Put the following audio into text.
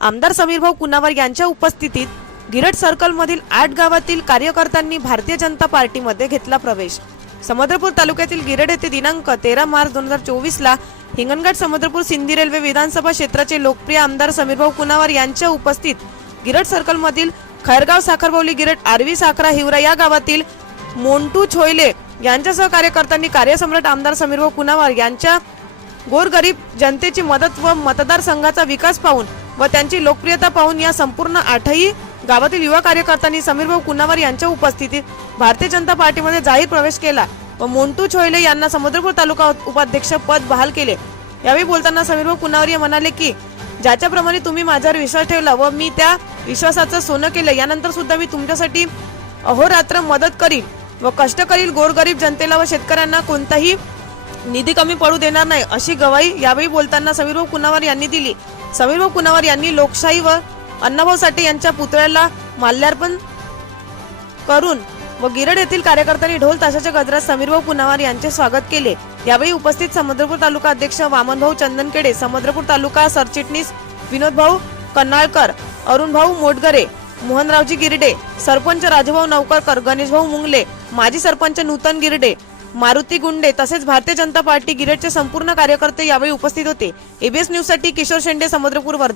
आमदार समीरभाऊ कुनावर यांच्या उपस्थितीत गिरट सर्कलमधील आठ गावातील कार्यकर्त्यांनी भारतीय जनता पार्टीमध्ये घेतला प्रवेश. समुद्रपूर तालुक्यातील गिरड येथे दिनांक तेरा मार्च दोन हजार चोवीस ला हिंगणघाट समुद्रपूर सिंधी रेल्वे विधानसभा क्षेत्राचे लोकप्रिय आमदार समीरभाऊ कुनावर यांच्या उपस्थित गिरट सर्कलमधील खैरगाव साखरबावली गिरट आरवी साखरा हिवरा या गावातील मोंटू छोयले यांच्यासह कार्यकर्त्यांनी कार्यसम्राट आमदार समीरभाऊ कुनावर यांच्या गोरगरीब जनतेची मदत व मतदारसंघाचा विकास पाहून व त्यांची लोकप्रियता पाहून या संपूर्ण आठही गावातील युवा कार्यकर्त्यांनी समीरभाऊ कुनावर यांच्या उपस्थितीत भारतीय जनता पार्टीमध्ये जाहीर प्रवेश केला व मोंटू छोयले यांना समुद्रपूर तालुका उपाध्यक्ष पद बहाल केले. यावेळी बोलताना समीरभाऊ कुनावर म्हणाले की ज्याच्याप्रमाणे तुम्ही माझ्यावर विश्वास ठेवला व मी त्या विश्वासाचं सोनं केलं यानंतर सुद्धा मी तुमच्यासाठी अहोरात्र मदत करीन व कष्ट करील गोरगरीब जनतेला व शेतकऱ्यांना कोणताही निधी कमी पडू देणार नाही अशी गवाही यावेळी बोलताना समीरभाऊ कुनावर यांनी दिली. समीरभाऊ कुनावर यांनी लोकशाही व अण्णाभाऊ साठे यांच्या पुतळ्याला माल्यार्पण करून व गिरड येथील कार्यकर्त्यांनी ढोल ताशाच्या गजरात समीरभाऊ कुनावर यांचे स्वागत केले. यावेळी उपस्थित समुद्रपूर तालुका अध्यक्ष वामनभाऊ चंदनखेडे समुद्रपूर तालुका सरचिटणीस विनोदभाऊ कन्नाळकर अरुणभाऊ मोटगरे मोहनरावजी गिरडे सरपंच राजभाऊ नौकरकर गणेशभाऊ मुंगले माजी सरपंच नूतन गिरडे मारुती गुंडे तसेच भारतीय जनता पार्टी गिरडचे संपूर्ण कार्यकर्ते यावेळी उपस्थित होते. एबीएस न्यूजसाठी किशोर शेंडे समुद्रपूर वर्धा